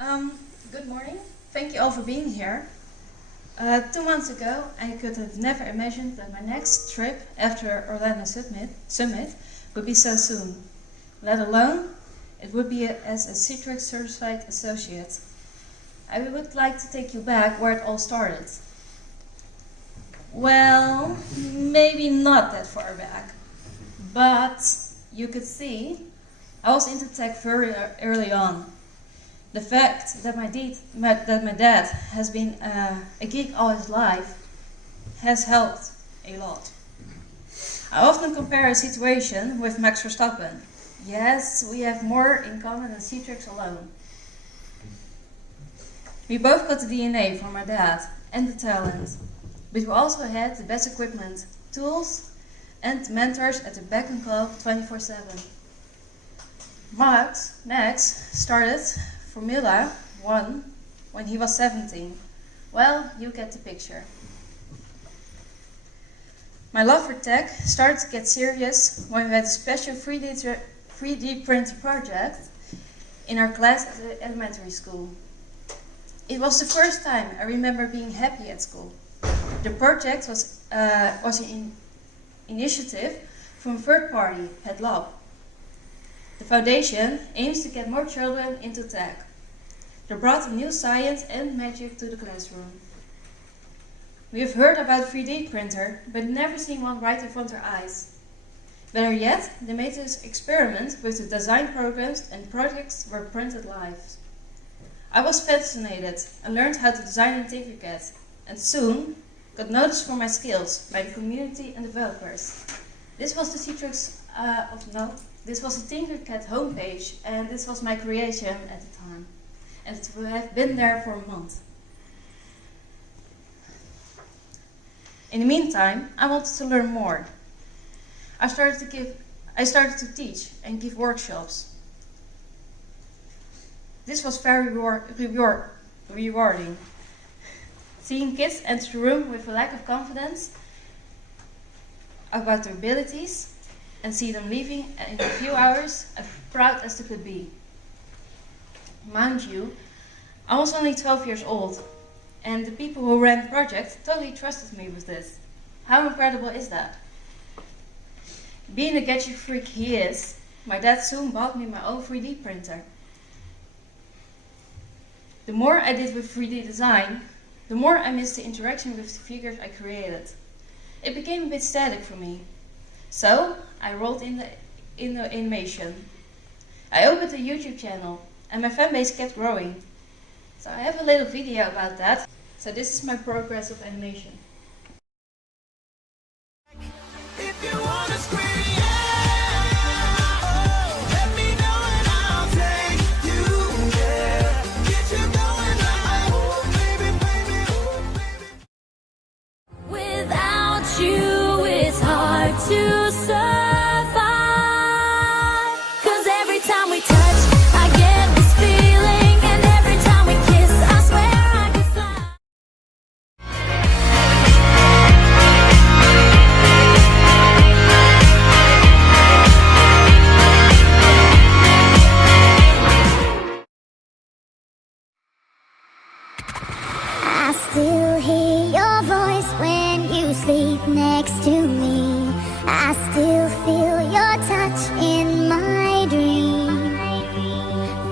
Good morning. Thank you all for being here. 2 months ago, I could have never imagined that my next trip after Orlando Summit would be so soon. Let alone, it would be as a Citrix certified associate. I would like to take you back where it all started. Well, maybe not that far back, but you could see I was into tech very early on. The fact that my dad has been a geek all his life has helped a lot. I often compare a situation with Max Verstappen. Yes, we have more in common than Citrix alone. We both got the DNA from our dad and the talent, but we also had the best equipment, tools, and mentors at the beck and call 24/7. Max started Formula 1 when he was 17. Well, you get the picture. My love for tech started to get serious when we had a special 3D printer project in our class at the elementary school. It was the first time I remember being happy at school. The project was an initiative from a third party, HeadLab. The foundation aims to get more children into tech. They brought a new science and magic to the classroom. We have heard about 3D printer, but never seen one right in front of our eyes. Better yet, they made this experiment with the design programs and projects were printed live. I was fascinated and learned how to design in Tinkercad, and soon got noticed for my skills by the community and developers. This was the This was the Tinkercad homepage, and this was my creation at the time. And it will have been there for a month. In the meantime, I wanted to learn more. I started to teach and give workshops. This was very rewarding. Seeing kids enter the room with a lack of confidence about their abilities and see them leaving in a few hours as proud as they could be. Mind you, I was only 12 years old, and the people who ran the project totally trusted me with this. How incredible is that? Being a gadget freak he is, my dad soon bought me my own 3D printer. The more I did with 3D design, the more I missed the interaction with the figures I created. It became a bit static for me. So, I rolled in the animation. I opened a YouTube channel, and my fanbase kept growing. So I have a little video about that. So this is my progress of animation. If you wanna scream, yeah, let me know and I'll take you there. Get you going like, oh baby, baby, oh baby. Without you, it's hard to survive. 'Cause every time we touch, I get this feeling, and every time we kiss, I swear I could fly. I still hear your voice when you sleep next to me. I still feel your touch in my dream.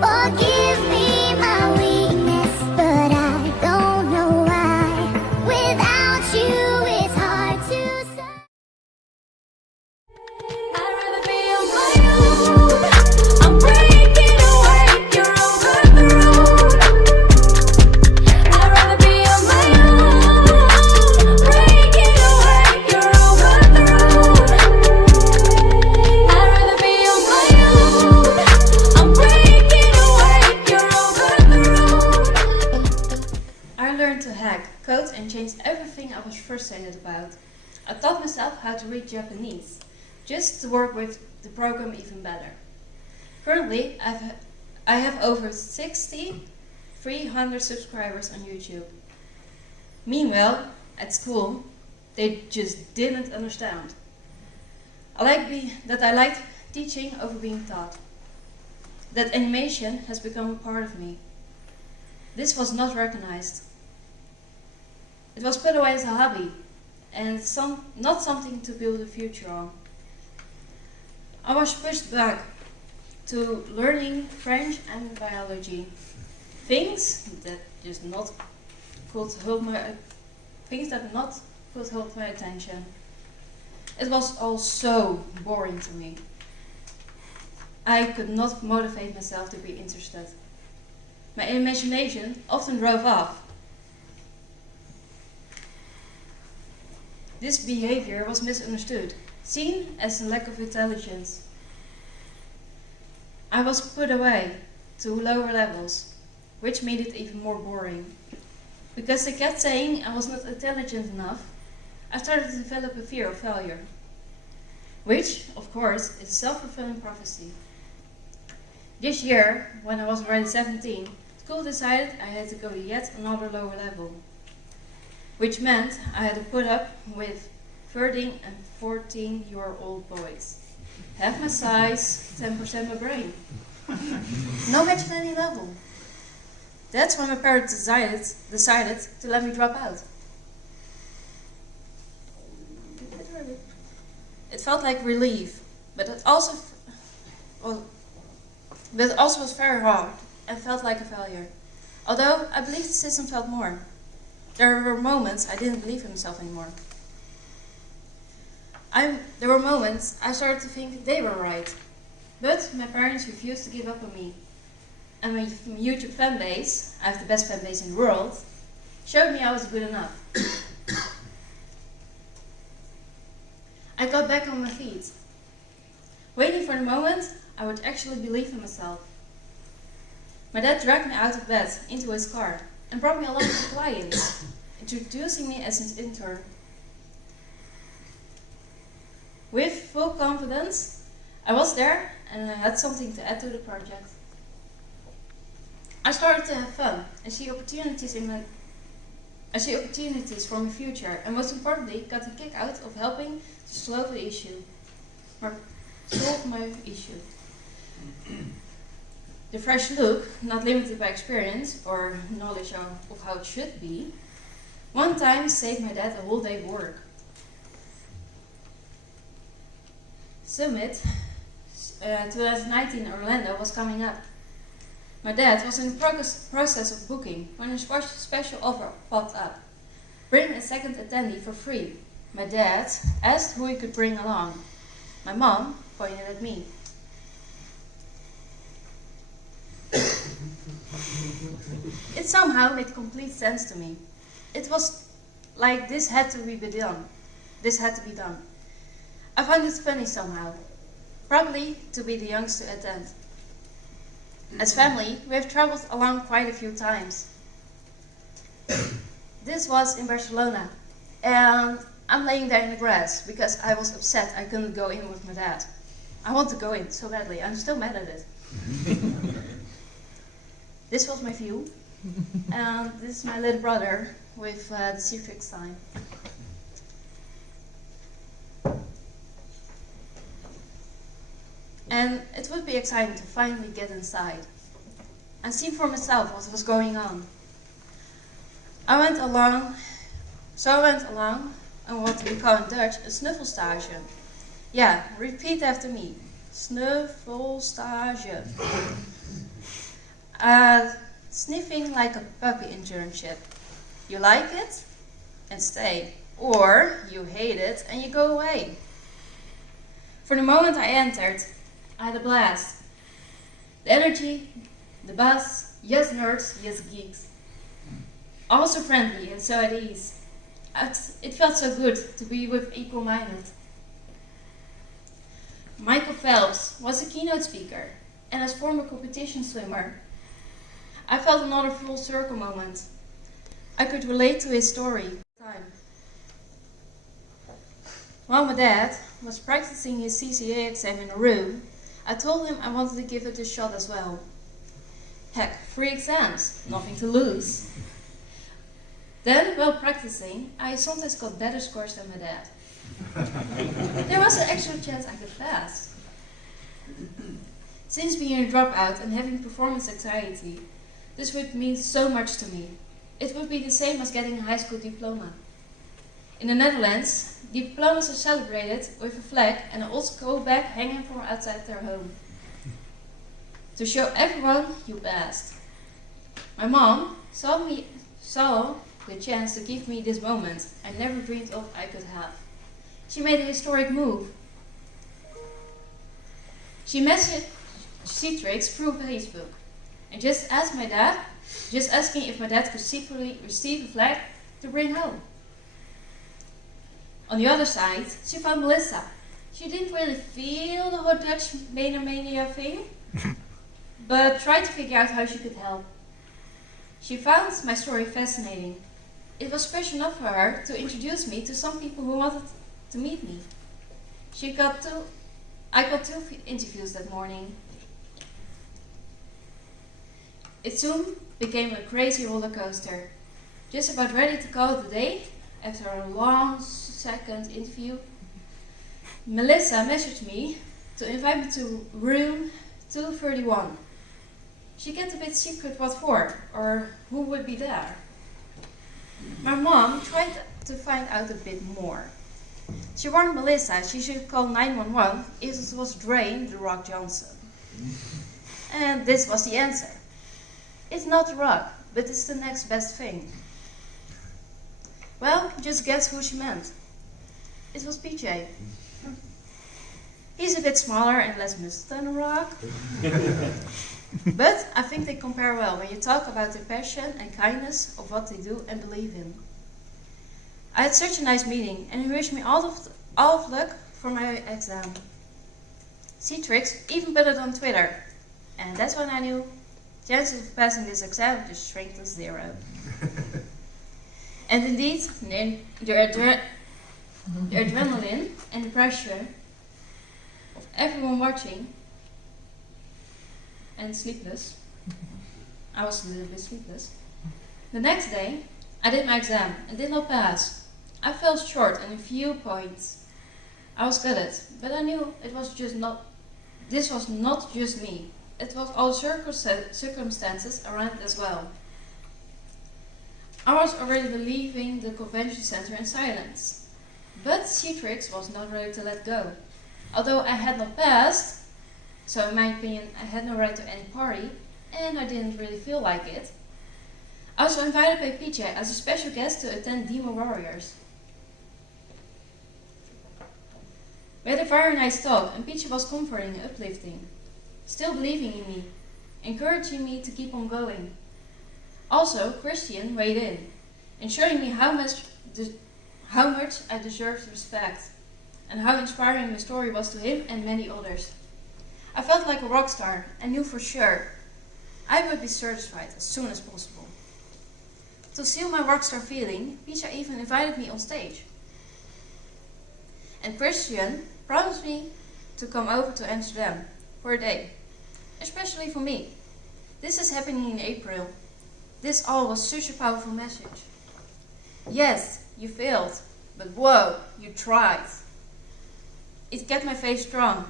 Forgive me my weakness, but I don't know why. Without you, it's hard to survive. I'd rather be on my own. I'm breaking away, you're over the road. I'd rather be on my own. Breaking away, you're over the road. I'd rather be on my own. I'm breaking away, you're over the road. I learned to hack, code, and change everything I was frustrated about. I taught myself how to read Japanese, just to work with the program even better. Currently, I have over 300 subscribers on YouTube. Meanwhile, at school, they just didn't understand. I liked teaching over being taught. That animation has become a part of me. this was not recognized. It was put away as a hobby, and not something to build a future on. I was pushed back to learning French and biology, things that just not could hold my attention. It was all so boring to me. I could not motivate myself to be interested. My imagination often drove off. This behavior was misunderstood, seen as a lack of intelligence. I was put away to lower levels, which made it even more boring. Because they kept saying I was not intelligent enough, I started to develop a fear of failure, which, of course, is a self-fulfilling prophecy. This year, when I was already 17, school decided I had to go to yet another lower level, which meant I had to put up with 13 and 14-year-old boys. Half my size, 10% my brain. No match at any level. That's when my parents decided to let me drop out. It felt like relief, but it also was very hard and felt like a failure. Although I believe the system felt more. There were moments I didn't believe in myself anymore. There were moments I started to think they were right. But my parents refused to give up on me. And my YouTube fan base, I have the best fan base in the world, showed me I was good enough. I got back on my feet, waiting for the moment I would actually believe in myself. My dad dragged me out of bed into his car and brought me along to clients, introducing me as his intern. With full confidence, I was there and I had something to add to the project. I started to have fun and see opportunities for my future, and most importantly, got a kick out of helping to solve my issue. The fresh look, not limited by experience or knowledge of how it should be, one time saved my dad a whole day of work. Summit 2019 in Orlando was coming up. My dad was in the process of booking when a special offer popped up. Bring a second attendee for free. My dad asked who he could bring along. My mom pointed at me. It somehow made complete sense to me. It was like this had to be done. This had to be done. I found it funny somehow. Probably to be the youngest to attend. As family, we have traveled along quite a few times. This was in Barcelona, and I'm laying there in the grass because I was upset I couldn't go in with my dad. I want to go in so badly, I'm still mad at it. This was my view, and this is my little brother with the Citrix sign. And it would be exciting to finally get inside and see for myself what was going on. I went along on what we call in Dutch a snuffelstage. Yeah, repeat after me. Snuffelstage. Sniffing like a puppy internship. You like it and stay, or you hate it and you go away. For the moment I entered, I had a blast. The energy, the buzz, yes nerds, yes geeks. All so friendly and so at ease. It felt so good to be with equal-minded. Michael Phelps was a keynote speaker, and as former competition swimmer, I felt another full circle moment. I could relate to his story. While my dad was practicing his CCA exam in a room, I told him I wanted to give it a shot as well. Heck, 3 exams, nothing to lose. Then, while practicing, I sometimes got better scores than my dad. There was an extra chance I could pass. Since being a dropout and having performance anxiety, This would mean so much to me. It would be the same as getting a high school diploma. In the Netherlands, diplomas are celebrated with a flag and an old school bag hanging from outside their home. To show everyone you passed. My mom saw the chance to give me this moment I never dreamed of I could have. She made a historic move. She messaged Citrix through Facebook and just asking if my dad could secretly receive a flag to bring home. On the other side, she found Melissa. She didn't really feel the whole Dutch mania thing, but tried to figure out how she could help. She found my story fascinating. It was special enough for her to introduce me to some people who wanted to meet me. I got 2 interviews that morning. It soon became a crazy roller coaster. Just about ready to call it a day, after a long second interview, Melissa messaged me to invite me to room 231. She kept a bit secret what for, or who would be there. My mom tried to find out a bit more. She warned Melissa she should call 911 if it was Dwayne "The Rock" Johnson. And this was the answer. It's not The Rock, but it's the next best thing. Well, just guess who she meant. It was PJ. He's a bit smaller and less muscle than The Rock. But I think they compare well when you talk about the passion and kindness of what they do and believe in. I had such a nice meeting and he wished me all of luck for my exam. Citrix even put it on Twitter. And that's when I knew chances of passing this exam just shrank to 0. And indeed, the adrenaline and the pressure of everyone watching and sleepless. I was a little bit sleepless. The next day, I did my exam and did not pass. I fell short on a few points. I was gutted, but I knew this was not just me. It was all circumstances around it as well. I was already leaving the convention center in silence, but Citrix was not ready to let go. Although I had not passed, so in my opinion I had no right to any party, and I didn't really feel like it, I was invited by PJ as a special guest to attend Demon Warriors. We had a very nice talk, and PJ was comforting and uplifting, still believing in me, encouraging me to keep on going. Also, Christian weighed in, ensuring me how much I deserved respect, and how inspiring my story was to him and many others. I felt like a rock star and knew for sure I would be certified as soon as possible. To seal my rock star feeling, Pisha even invited me on stage. And Christian promised me to come over to Amsterdam for a day, especially for me. This is happening in April. This all was such a powerful message. Yes, you failed, but whoa, you tried. It kept my faith strong.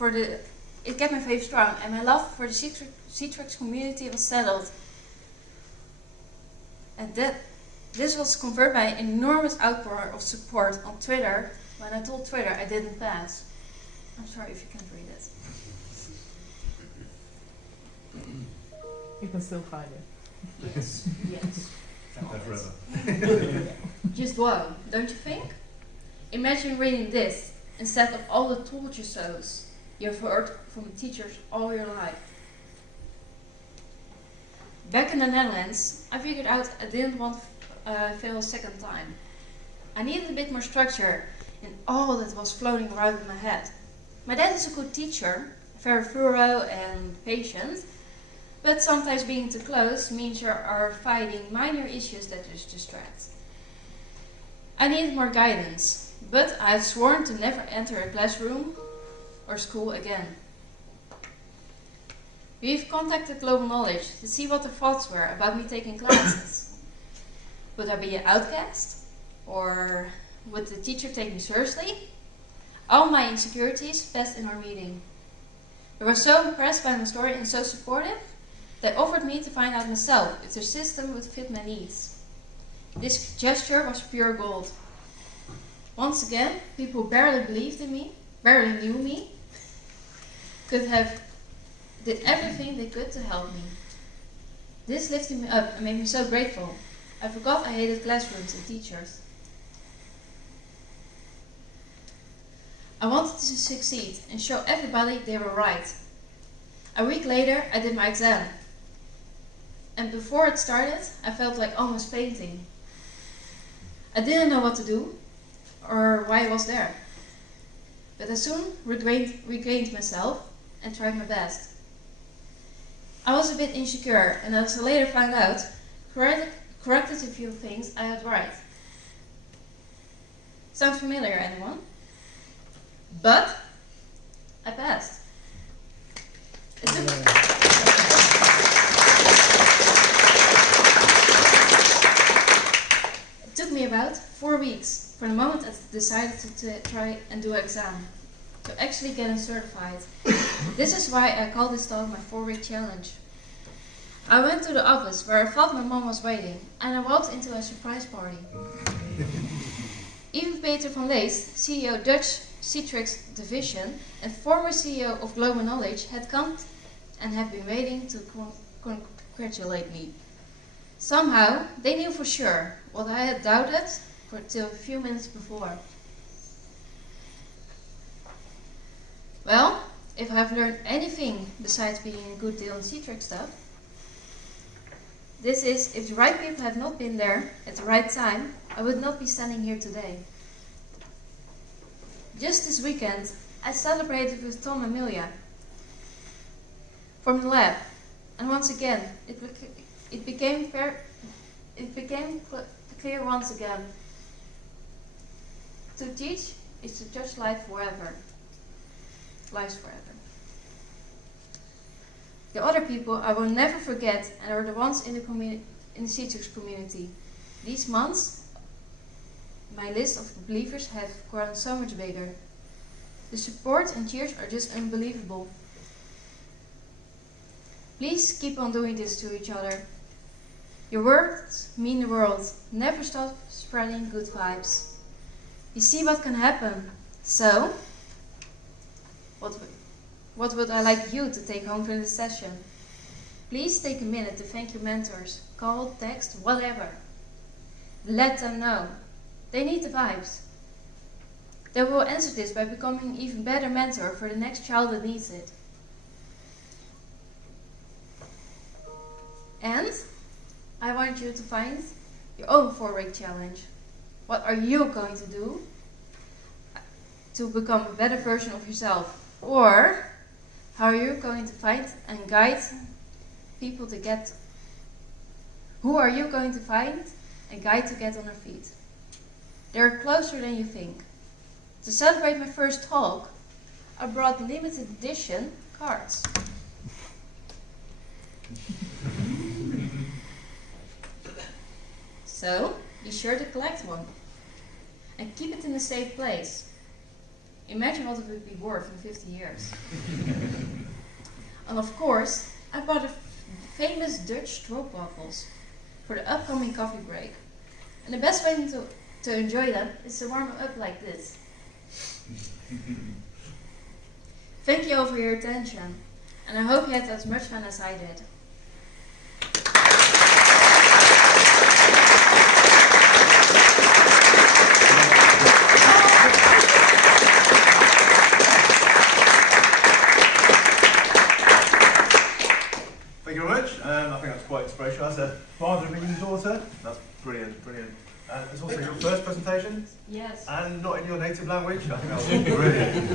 And my love for the Citrix community was settled. And this was confirmed by an enormous outpour of support on Twitter when I told Twitter I didn't pass. I'm sorry if you can't read it. You can still find it. Yes, yes. Forever. Just wow, don't you think? Imagine reading this instead of all the torture shows you've heard from teachers all your life. Back in the Netherlands, I figured out I didn't want to fail a second time. I needed a bit more structure in all that was floating around in my head. My dad is a good teacher, very thorough and patient, but sometimes being too close means you are fighting minor issues that just distract. I needed more guidance, but I had sworn to never enter a classroom or school again. We've contacted Global Knowledge to see what their thoughts were about me taking classes. Would I be an outcast? Or would the teacher take me seriously? All my insecurities passed in our meeting. They were so impressed by my story and so supportive. They offered me to find out myself if their system would fit my needs. This gesture was pure gold. Once again, people who barely believed in me, barely knew me, did everything they could to help me. This lifted me up and made me so grateful. I forgot I hated classrooms and teachers. I wanted to succeed and show everybody they were right. A week later, I did my exam. And before it started, I felt like almost fainting. I didn't know what to do or why I was there. But I soon regained myself and tried my best. I was a bit insecure, and as I later found out, corrected a few things I had right. Sound familiar, anyone? But I passed. It took me about 4 weeks from the moment I decided to try and do an exam to actually getting certified. This is why I call this talk my 4-week challenge. I went to the office where I thought my mom was waiting, and I walked into a surprise party. Even Peter van Leest, CEO Dutch Citrix division and former CEO of Global Knowledge, had come and have been waiting to congratulate me. Somehow, they knew for sure what I had doubted till a few minutes before. Well, if I've learned anything besides being a good deal in Citrix stuff, this is, if the right people had not been there at the right time, I would not be standing here today. Just this weekend, I celebrated with Tom and Amelia from the lab, and once again, it became clear once again. To teach is to judge lives forever. The other people I will never forget and are the ones in the Citrix community. These months, my list of believers have grown so much bigger. The support and cheers are just unbelievable. Please keep on doing this to each other. Your words mean the world. Never stop spreading good vibes. You see what can happen. So, what would I like you to take home from this session? Please take a minute to thank your mentors. Call, text, whatever. Let them know. They need the vibes. They will answer this by becoming an even better mentor for the next child that needs it. And I want you to find your own 4-week challenge. What are you going to do to become a better version of yourself? Or how are you going to find and guide people to get... Who are you going to find and guide to get on their feet? They're closer than you think. To celebrate my first talk, I brought limited edition cards. So, be sure to collect one. And keep it in a safe place. Imagine what it would be worth in 50 years. And of course, I bought a famous Dutch stroopwafels for the upcoming coffee break. And the best way to enjoy them is to warm them up like this. Thank you all for your attention, and I hope you had as much fun as I did. Thank you very much. I think that's quite inspirational. That's a father of a new daughter. That's brilliant, brilliant. It's also your first presentation, Yes. and not in your native language. I think that was brilliant.